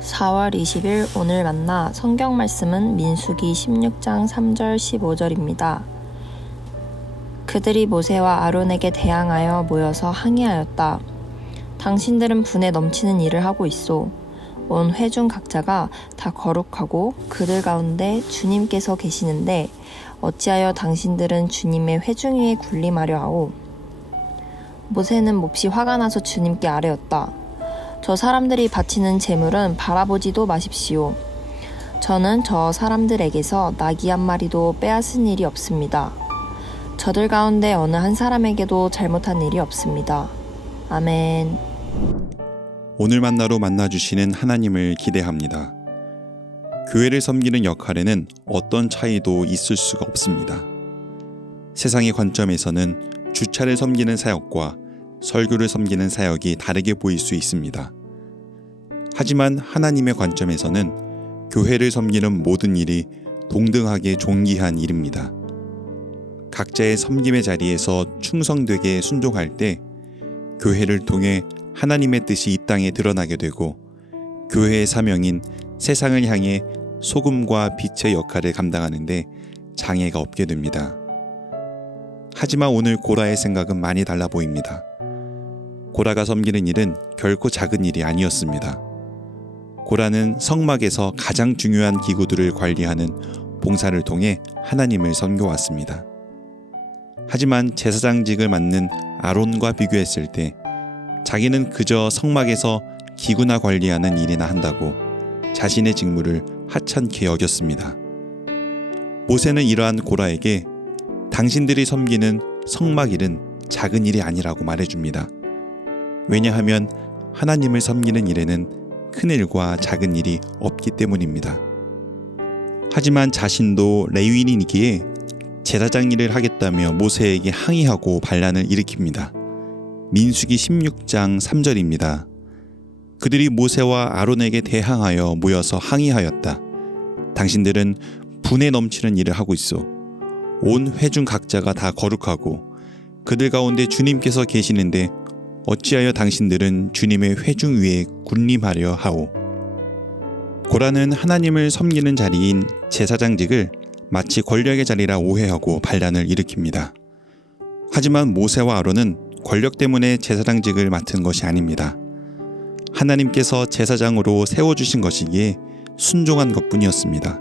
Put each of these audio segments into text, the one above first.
4월 20일 오늘 만나 성경 말씀은 민수기 16장 3절 15절입니다. 그들이 모세와 아론에게 대항하여 모여서 항의하였다. 당신들은 분에 넘치는 일을 하고 있소. 온 회중 각자가 다 거룩하고 그들 가운데 주님께서 계시는데 어찌하여 당신들은 주님의 회중 위에 군림하려 하오. 모세는 몹시 화가 나서 주님께 아뢰었다. 저 사람들이 바치는 제물은 바라보지도 마십시오. 저는 저 사람들에게서 나귀 한 마리도 빼앗은 일이 없습니다. 저들 가운데 어느 한 사람에게도 잘못한 일이 없습니다. 아멘. 오늘 만나로 만나주시는 하나님을 기대합니다. 교회를 섬기는 역할에는 어떤 차이도 있을 수가 없습니다. 세상의 관점에서는 주차를 섬기는 사역과 설교를 섬기는 사역이 다르게 보일 수 있습니다. 하지만 하나님의 관점에서는 교회를 섬기는 모든 일이 동등하게 존귀한 일입니다. 각자의 섬김의 자리에서 충성되게 순종할 때 교회를 통해 하나님의 뜻이 이 땅에 드러나게 되고 교회의 사명인 세상을 향해 소금과 빛의 역할을 감당하는 데 장애가 없게 됩니다. 하지만 오늘 고라의 생각은 많이 달라 보입니다. 고라가 섬기는 일은 결코 작은 일이 아니었습니다. 고라는 성막에서 가장 중요한 기구들을 관리하는 봉사를 통해 하나님을 섬겨왔습니다. 하지만 제사장직을 맡는 아론과 비교했을 때 자기는 그저 성막에서 기구나 관리하는 일이나 한다고 자신의 직무를 하찮게 여겼습니다. 모세는 이러한 고라에게 당신들이 섬기는 성막 일은 작은 일이 아니라고 말해줍니다. 왜냐하면 하나님을 섬기는 일에는 큰 일과 작은 일이 없기 때문입니다. 하지만 자신도 레위인이기에 제사장 일을 하겠다며 모세에게 항의하고 반란을 일으킵니다. 민수기 16장 3절입니다. 그들이 모세와 아론에게 대항하여 모여서 항의하였다. 당신들은 분에 넘치는 일을 하고 있어. 온 회중 각자가 다 거룩하고 그들 가운데 주님께서 계시는데 어찌하여 당신들은 주님의 회중 위에 군림하려 하오. 고라는 하나님을 섬기는 자리인 제사장직을 마치 권력의 자리라 오해하고 반란을 일으킵니다. 하지만 모세와 아론은 권력 때문에 제사장직을 맡은 것이 아닙니다. 하나님께서 제사장으로 세워주신 것이기에 순종한 것뿐이었습니다.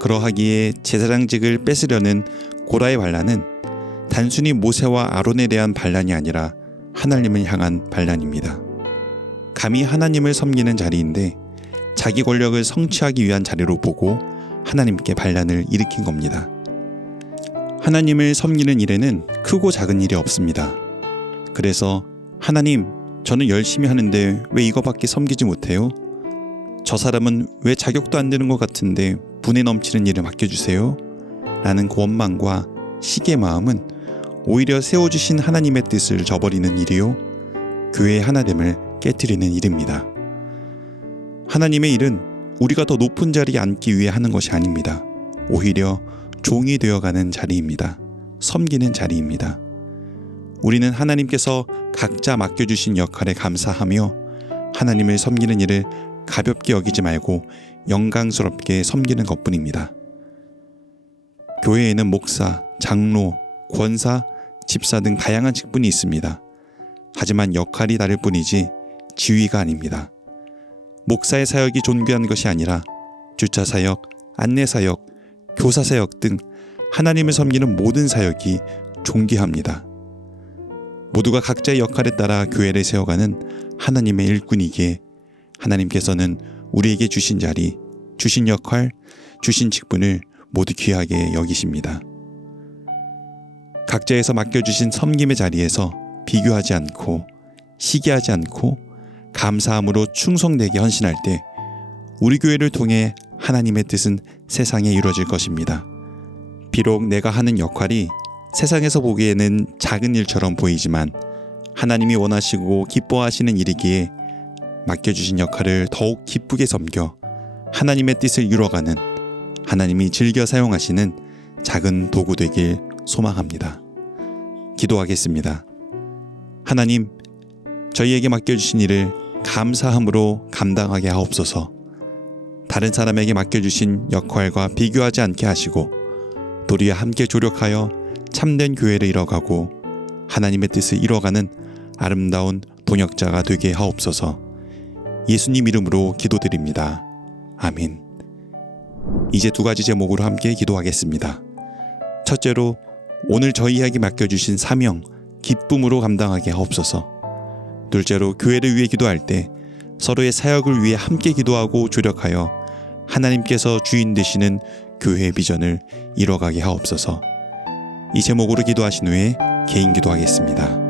그러하기에 제사장직을 뺏으려는 고라의 반란은 단순히 모세와 아론에 대한 반란이 아니라 하나님을 향한 반란입니다. 감히 하나님을 섬기는 자리인데 자기 권력을 성취하기 위한 자리로 보고 하나님께 반란을 일으킨 겁니다. 하나님을 섬기는 일에는 크고 작은 일이 없습니다. 그래서 하나님, 저는 열심히 하는데 왜 이거밖에 섬기지 못해요? 저 사람은 왜 자격도 안 되는 것 같은데 분에 넘치는 일을 맡겨주세요? 라는 그 원망과 시기의 마음은 오히려 세워주신 하나님의 뜻을 저버리는 일이요, 교회의 하나됨을 깨트리는 일입니다. 하나님의 일은 우리가 더 높은 자리에 앉기 위해 하는 것이 아닙니다. 오히려 종이 되어가는 자리입니다. 섬기는 자리입니다. 우리는 하나님께서 각자 맡겨주신 역할에 감사하며 하나님을 섬기는 일을 가볍게 여기지 말고 영광스럽게 섬기는 것뿐입니다. 교회에는 목사, 장로, 권사, 집사 등 다양한 직분이 있습니다. 하지만 역할이 다를 뿐이지 지위가 아닙니다. 목사의 사역이 존귀한 것이 아니라 주차 사역, 안내 사역, 교사 사역 등 하나님을 섬기는 모든 사역이 존귀합니다. 모두가 각자의 역할에 따라 교회를 세워가는 하나님의 일꾼이기에 하나님께서는 우리에게 주신 자리, 주신 역할, 주신 직분을 모두 귀하게 여기십니다. 각자에서 맡겨주신 섬김의 자리에서 비교하지 않고 시기하지 않고 감사함으로 충성되게 헌신할 때 우리 교회를 통해 하나님의 뜻은 세상에 이루어질 것입니다. 비록 내가 하는 역할이 세상에서 보기에는 작은 일처럼 보이지만 하나님이 원하시고 기뻐하시는 일이기에 맡겨주신 역할을 더욱 기쁘게 섬겨 하나님의 뜻을 이루어가는 하나님이 즐겨 사용하시는 작은 도구 되길 소망합니다. 기도하겠습니다. 하나님, 저희에게 맡겨주신 일을 감사함으로 감당하게 하옵소서. 다른 사람에게 맡겨주신 역할과 비교하지 않게 하시고 도리어 함께 조력하여 참된 교회를 이뤄가고 하나님의 뜻을 이뤄가는 아름다운 동역자가 되게 하옵소서. 예수님 이름으로 기도드립니다. 아멘. 이제 두 가지 제목으로 함께 기도하겠습니다. 첫째로 오늘 저희에게 맡겨주신 사명, 기쁨으로 감당하게 하옵소서. 둘째로 교회를 위해 기도할 때 서로의 사역을 위해 함께 기도하고 조력하여 하나님께서 주인 되시는 교회의 비전을 이뤄가게 하옵소서. 이 제목으로 기도하신 후에 개인 기도하겠습니다.